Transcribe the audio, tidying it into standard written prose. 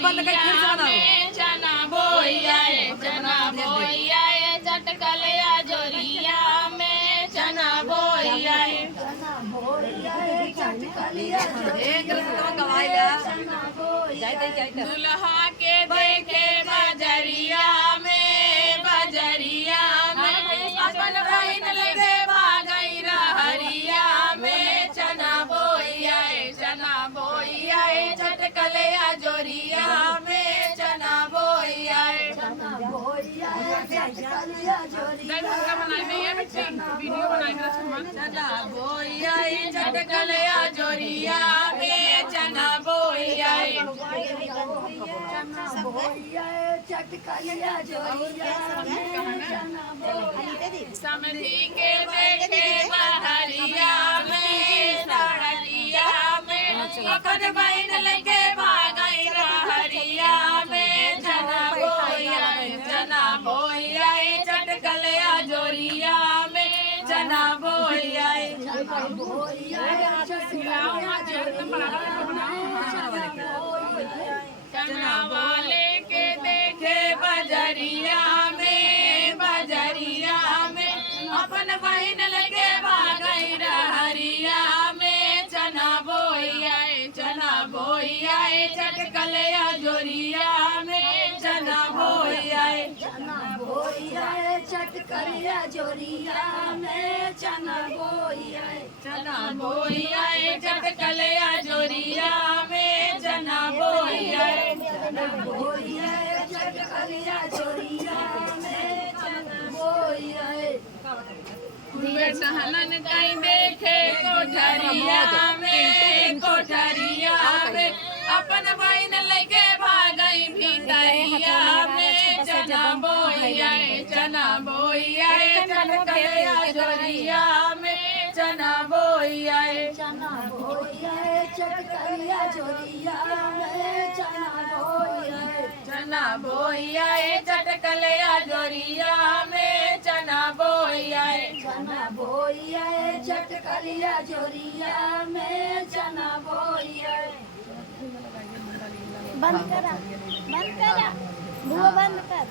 जोरिया में चना बोइया चना बोइया चटकलिया जोरिया में चना बोइया दुल्हा के देखे बजरिया में अपन बहन लगे भागई रहरिया में चना बोइया चटकलिया जोरिया में चना बोइया चना बोइया चटकलिया जोरिया में चना बोइया समधी के देखे बहरिया में सड़रिया में अपन बहन लगे भागई रहरिया में चना बोइया चटकलिया जोरिया में चना बोइया चना वाले के देखे बजरिया में अपन बहन लगे भागई रहरिया में चना बोइया चटकलिया जोरिया में चना बोइया चटकलिया जोरिया में चना बोइया चटकलिया जोरिया में चना बोइया चटकलिया जोरिया में चना बोइया सहलन कहीं देखे कोठरिया में अपन बहन लगे भागई भीतरिया में चना बोइया चटकलिया जोरिया में चना बोइया चटकलिया जोरिया में चना बोइया चटकलिया जोरिया में चना बोइया चटकलिया जोरिया में चना बोइया बंद करा बुआ बंद कर